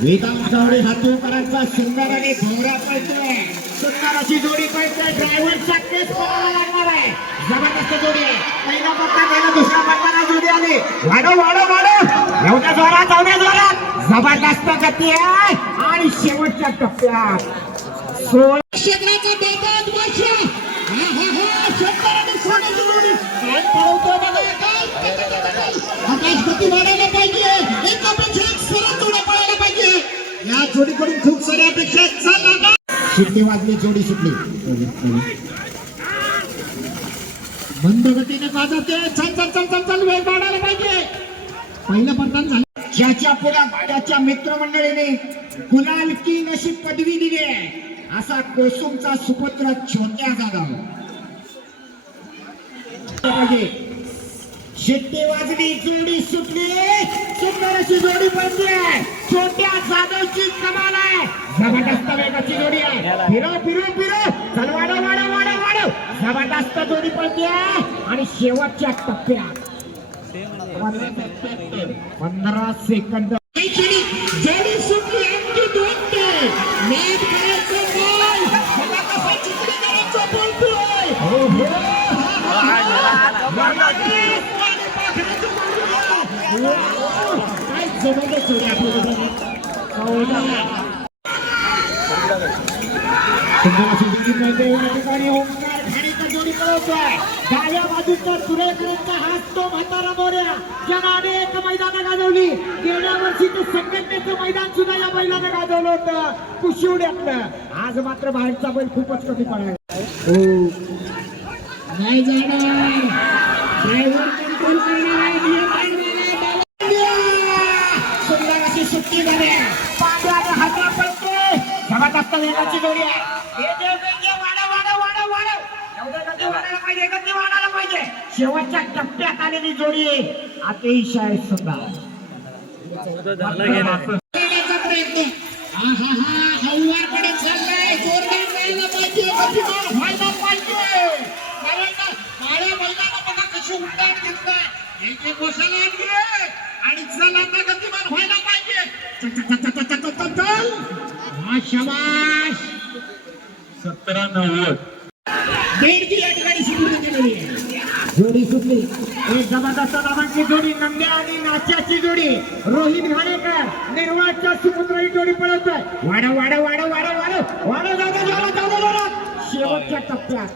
वेदांत जावळे हातोकरांचा सुंदर आणि भोवरा पळतोय सुंदर अशी जोडी पळतोय ड्रायव्हरचा केस पडायला लागणार आहे. जबरदस्त जोडी आहे. पहिला पत्ता पहिला दुसरा पत्ता जोडी आली. वाढो वाढो वाढो एवढ्या जोरात एवढ्या जोरात. जबरदस्त गती आहे. आणि शेवटच्या टप्प्यात. सोळा क्षेत्राचा बेतात वर्ष हा, आणि सोन्याची जोडी. काय पळवतोय बघा, काय? आकाश गती वाढायला पाहिजे. एकापेक्षा एक जोडीकडून खूप साऱ्या अपेक्षा वाजली जोडी सुटली. मंद गतीने वाजवते चल चल चल चल चल वेळ वाढायला पाहिजे. पहिलं मतदान झालं. ज्याच्या पुढे गाड्याच्या मित्रमंडळीने गुलाल किंग अशी पदवी दिली आहे असा कोसुमचा सुपुत्र छोट्या जाधव पाहिजे. शिट्टी वाजली जोडी सुटली. सुंदर अशी जोडी आहे. जबरदस्त वेगाची जोडी आहे. फिरो फिरो फिरो. चल वाढव वाढव वाढव वाढव. जबरदस्त जोडी पडली आणि शेवटच्या टप्प्यात. पंधरा सेकंद. जोडी सुटली आणखी दोन ते मॅच करायचं नाही मला कसा चित्री करायचं बोलतोय हो हो. काय जबरदस्त जोडी आपल्याला डाव्या बाजूचा सुरेकरांचा हात तो म्हातारा मोऱ्या ज्यानं अनेक मैदानं गाजवली गेल्या वर्षी ते संघटनेचं मैदान सुद्धा या बैलानं गाजवलं होतं कुशिवड्यातलं आज मात्र बाहेरचा बैल खूपच कमी पडायला नाही जाणार ड्रायव्हर कंट्रोल करणार आहे सुंदर अशी सुट्टी झाली वेगाची जोडी आहे. हे जे वेगे वाढव वाढव वाढव वाढव. एवढं गती वाढायला पाहिजे गती वाढायला पाहिजे. शेवटच्या टप्प्यात आलेली जोडी आहे. अतिशय सुंदर. करण्याचा प्रयत्न हा हा हा हळुवारपणे चाललाय जोरदार जायला पाहिजे गतिमान व्हायला पाहिजे कारण काळ्या मैदाना बघा कशी उड्डाण घेतलाय एक एक गोष्टीला आणली आणि चल आता गतिमान व्हायला पाहिजे चल, चल, चल, चल, चल, चल, चल, चल. हा शबाश. सतरा नव्वद. या ठिकाणी आहे जोडी सुटली. एक जबरदस्त नावांची जोडी नंद्या आणि नाच्याची जोडी. रोहित घाणेकर निर्वाळच्या सुपुत्र ही जोडी पळत आहे वाढव वाढव वाढव वाढव. वाढव वाढव जागा शेवटच्या टप्प्यात.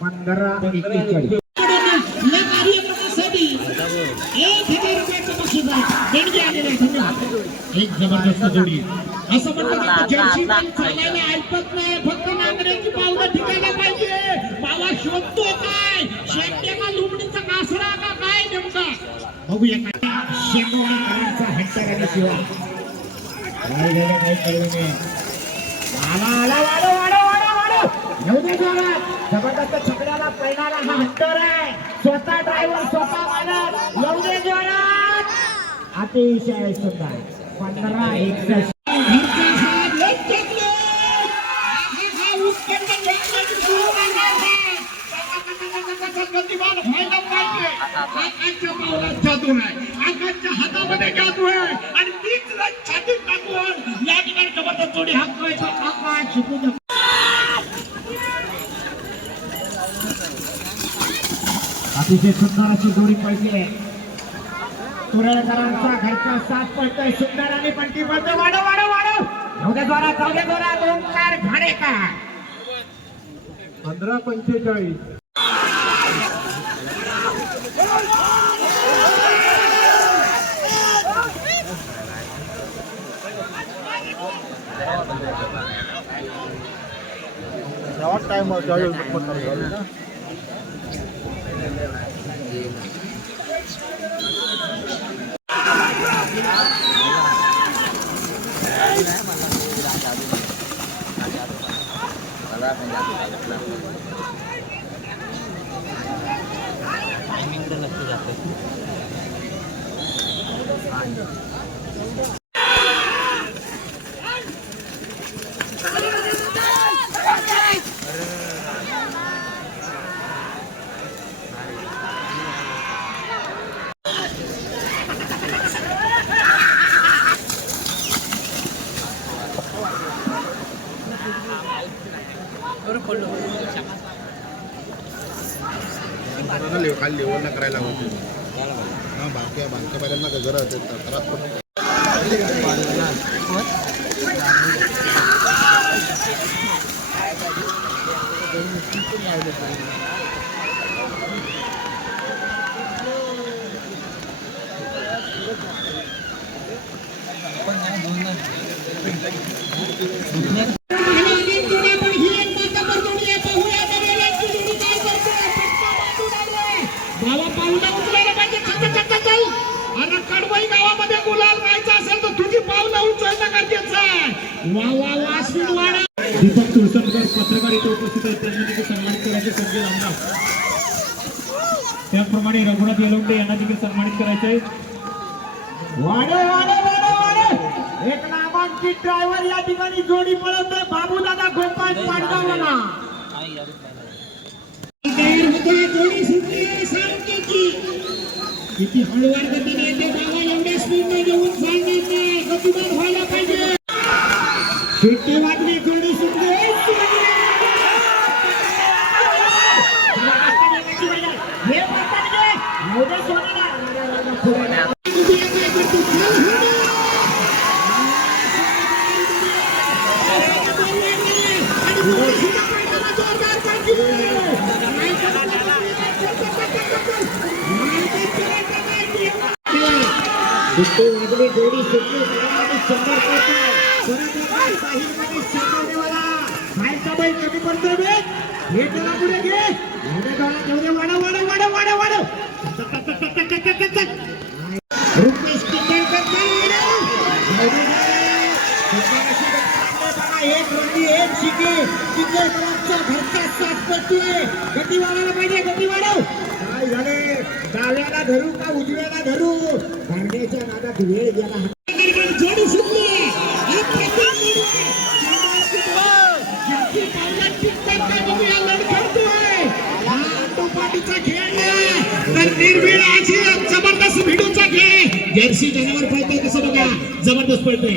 पंधरा एकेचाळीस या कार्यक्रमासाठी एक हजार रुपयाचं बक्षीस आहे देणगी आलेलं आहे धन्यवाद एक जबरदस्त जोडी. असं जर्सी चालायला ऐकत नाही. फक्त नांगऱ्याची पावलं ठिकायला पाहिजे. बाबा शोधतो काय? शेट्टे का लुबडीचा कासरा का काय नेमका? बघूया काय. आणि शिवा काय झालं काय कळलं नाही. आला आला वाढव वाढव वाढव वाढव येऊ दे जोरात. जबरदस्त छकड्याला पळणारा हा हंटर आहे. स्वतः ड्रायव्हर स्वतः मालक येऊ दे जोरात. अतिशय सुंदर. पंधरा एकसष्ट आकाशच्या हातामध्ये जादू आहे आणि तीच छातीत टाकून या ठिकाणी जबरदस्त जोडी हात आकाश शिकू अतिशय सुंदर अशी जोडी पाहिजे. पुरणेकरांचा घरचा साथ पडतोय. सुंदर पंटी पडतोय. वाढव वाढव वाढव. द्वारा चौघे द्वारा ओंकार पंधरा पंचेचाळीस. टाइम टायमिंगकडे लक्ष जातं करायला होते. हा बारक्या बारक्या पहिल्यांदा जरा त्रास पडतो भावा पाऊलं उचलायला पाहिजे चल, चल, चल, चल. अरे कडवई गावामध्ये गुलाल राहायचं असेल तर तुझी पावलं उचलणं गरजेचं आहे वा वा वा अश्विन वाडा दीपक तुळसरकर पत्रकार इथे उपस्थित आहेत त्यांना देखील सन्मानित करायचे लावणार त्याचप्रमाणे रघुनाथ येलवंडे यांना देखील सन्मानित करायचे वाडे वाडे वाडे वाडे! एक नामांकित ड्रायव्हर या ठिकाणी जोडी पळवतोय. बाबूदादा गोपाळ पांडवला जोडी सुटली आहे सारख्याची किती हळूवार गतीने येते बाबा एवढ्या स्पीडने घेऊन चालणार नाही. गतीमान व्हायला पाहिजे. शिट्टी वाजली जोडी सुटली आहे, सुटली आहे. हे पटकन घे. एवढं सोडलं. पुढे काय करतो? चल, हो ना. आणि पुढे सुद्धा मैदानात जोरदार काढली. दुसरी वाजली जोडी सुटली शंभर परत कमी पडतोय हे त्याला पुढे घे. वाडा वाडा वाडा. वाढव वाढव. रुपेश एक रंगी एक शिके तिथे घरचा साथ पडतोय. गती वाढवायला पाहिजे गती वाढव. काय झाले? डाव्याला धरू का उजव्याला धरू? भांड्याच्या नादात वेळ गेला. जर्सी जनावर पळतोय कसं बघा. जबरदस्त पळतोय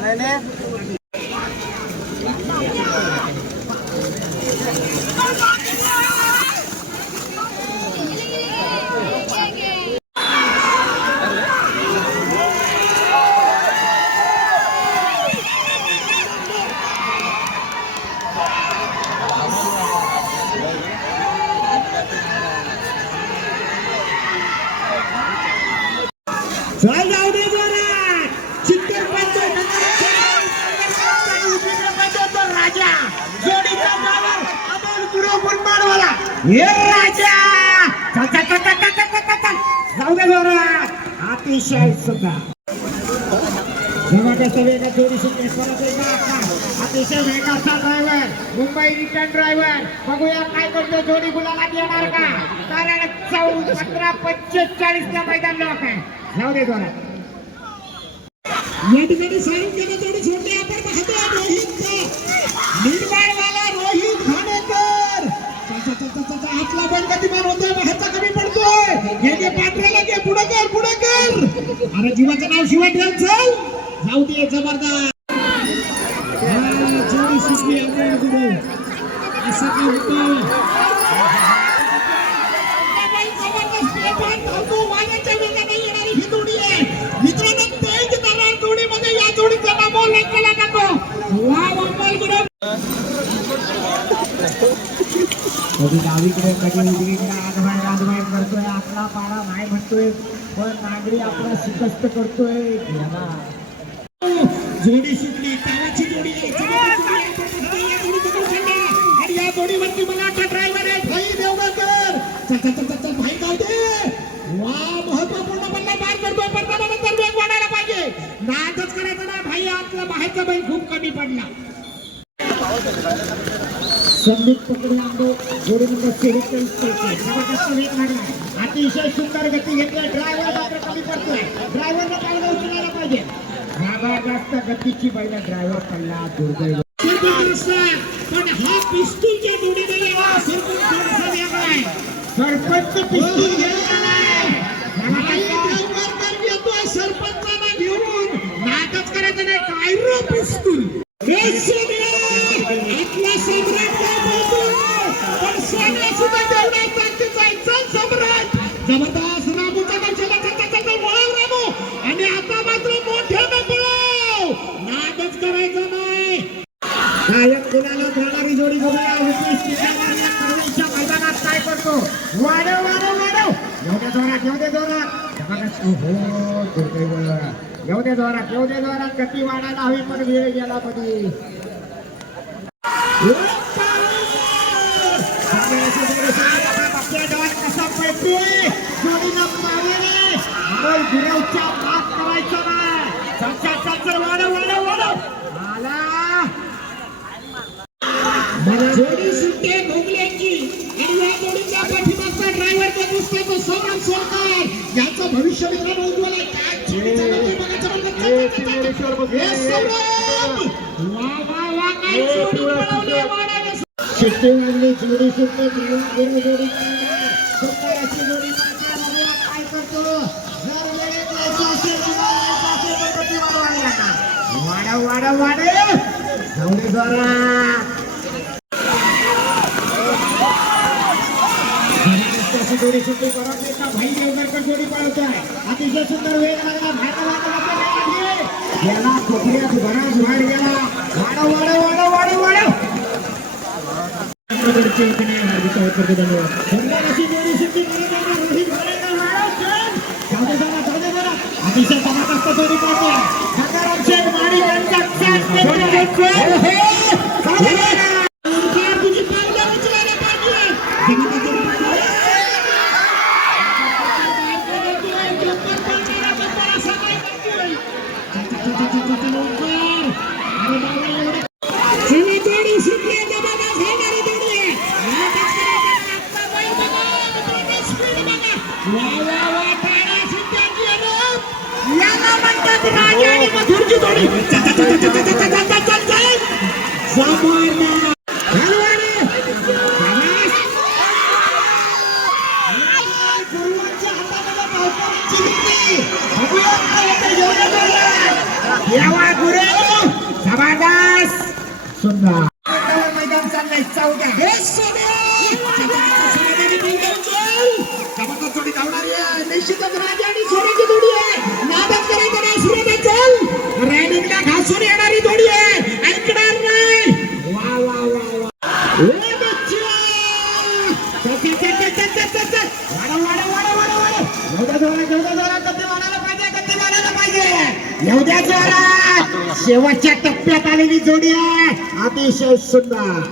जाऊ दे चल जाऊ दे चित्तर राजा जोडीचा डावर आपण पुढे पण मारवाला हे राजा जाऊ दे अतिशय सुद्धा जेव्हा सगळ्यांना जोडी सुटणे अतिशय वेगाचा ड्रायव्हर मुंबई रिटर्न ड्रायव्हर बघूया काय करतो जोडी गुलाला येणार का? कारण चौदा सतरा पंचेचाळीसला मैदान लोक आहे. जाऊ दे जोरात या ठिकाणी सारून केलं थोडी छोटे आपण पाहतो रोहित निर्माणवाला रोहित खानेकर चा- चा- चा- चा- गतिमान होतोय ह्याचा कमी पडतोय. हे जे पाठवायला घे पुढे कर पुढे कर अरे जीवाचं नाव शिवाय ठेव चल. जाऊ दे जबरदस्त. जोडी सुटली आपण असं काय होतं मित्रांनो तेज दरार जोडीमध्ये या जोडीचा नाव उल्लेख केला जातो वा वापल गुरु कधी डावीकडे कधी उजवीकडे आजबाहेर आजबाहेर करतोय. आपला पाडा नाही म्हणतोय पण नागरी आपला शिकस्त करतोय. जोडी सुटली तावाची जोडी आहे. चला, चला, चला, या जोडीचं नाव सांगा. आणि या जोडीवरती मला वाटतं ड्रायव्हर आहे भाई देवगडकर चल चल चल चल, चल भाई गाव दे वा महत्त्वपूर्ण बल्ला पार करतोय पण त्यानंतर वेग वाढायला पाहिजे नादच करायचं ना भाई बाहेरचा बैल खूप कमी पडला. संदीप पकडे आंबो जोडी नंबर सेहेचाळीस पैकी. जबरदस्त वेग लागला अतिशय सुंदर गती घेतली. ड्रायव्हर मात्र कमी पडतोय. ड्रायव्हरला पाहिजे उचलायला पाहिजे. जबरदस्त गतीची बैल ड्रायव्हर पडला. दुर्दैव. पण हा पिस्तूलच्या जोडीमध्ये सरपंच थोडासा वेगळा आहे. सरपंच पिस्तूल जबरदस्त रामूचा रामू. आणि आता मात्र मोठ्यानं नाही. जाणारी जोडी बघूया. मैदानात काय करतो? वाढव वाढव वाढव. येऊ दे जोरात येऊ दे जोरात. जबरदस्त. हो दुर्दैव. येऊ दे जोरात येऊ दे जोरात. गती वाढायला हवी पण वेळ गेला मध्ये सगळ्याची जोडी सुरू आहे. मागच्या डावात कसा पळतोय जोडीनं मारलेले अमोल गुरवच्या मात करायचा नाही वाढव वाढव वाढव आला जोडी भोगल्यांची आणि या पाठीमागचा ड्रायव्हर जो दिसतोय तो सोमन सोनकर याचं भविष्य मित्रांनो उज्ज्वल आहे काय जोडीचा बघायचं काय करतो वाडा वाडा वाडे जाऊ दे जोडी सुद्धा परत भाई देवगडकर जोडी पळवत आहे अतिशय सुंदर वेग लागला भाटा वाटा याला वाडा वाडा वाडा वाडा वाडा. कबड्डीचे वतीने हार्दिक स्वागत करतो धन्यवाद धन्यवाद जोडी सिद्धी रोहित भालेकर महाराष्ट्र जाऊ दे जरा जाऊ दे जरा अतिशय चमक असतो तो रिकॉर्ड দুর্যোধনী बसून येणारी जोडी आहे. ऐकणार नाही. शेवटच्या टप्प्यात आलेली जोडी आहे. अतिशय सुंदर.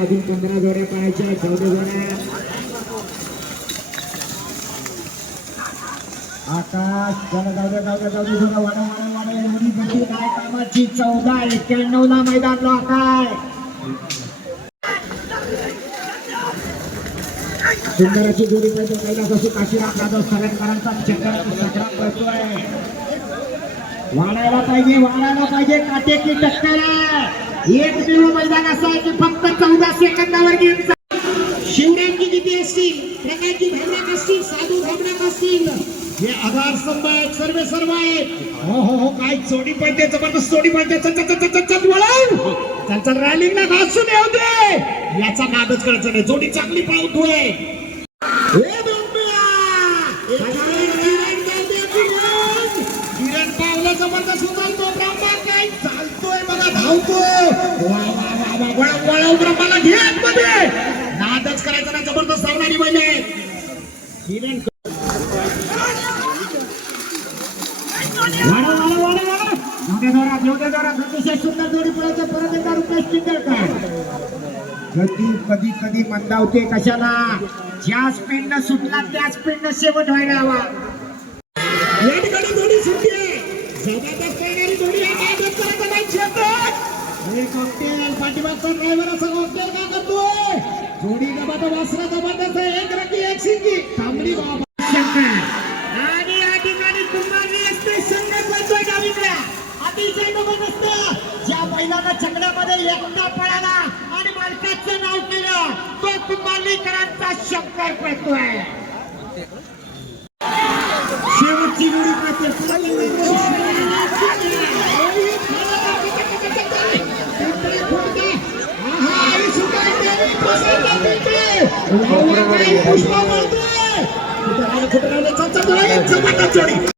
अजून पंधरा जोड्या पाहायच्या चौदा जोड्या आकाश चला जाऊ जाऊ जाऊ वाडा वाडा वाडा काय कामाची चौदा एक्क्याण्णव ला मैदान लो आहे सुंदराची जोडी पाहिजे कैलास असो काशीराम जाधव सगळ्यांकरांचा चक्राचा संग्राम करतोय वाढायला पाहिजे वाढायला पाहिजे. काटेकी टक्कर एक दिव मैदान असं आहे की फक्त चौदा सेकंदावर गेम शिवड्यांची किती असतील प्रकाशजी भामराक असतील साधू भामराक असतील. हे आधार स्तंभ आहेत सर्व सर्व आहेत. हो हो हो काय चोडी पडते जबरदस्त चोडी पडते. चल चल चल चल चल वळव. चल चल रॅलिंगला घासून येऊ दे. याचा नादच करायचा नाही. जोडी चांगली पळवतोय जोरात अतिशय सुंदर जोडी पळायचं परत एकदा रुपेश चिंदळकर गती कधी कधी मंदावते कशाला? ज्या स्पीडनं सुटला त्या स्पीडनं शेवट व्हायला हवा. या ठिकाणी जोडी सुटते जबरदस्त शेतात कॉकटेल पाठीमागचा ड्रायव्हर असं कॉकटेल का करतोय? जोडी गबात वासरा जबरदस्त आहे एक रकी एक सिंगी तांबडी बाबा. आणि या ठिकाणी कुंभारली असते संघ करतोय डावीकडे. अतिशय जबरदस्त. ज्या बैलाला चकड्यामध्ये एकटा पळाला आणि मालकाचं नाव केलं तो कुंभारलीकरांचा शंकर पळतोय शेवटची जोडी पळते पुष्पा जोडी.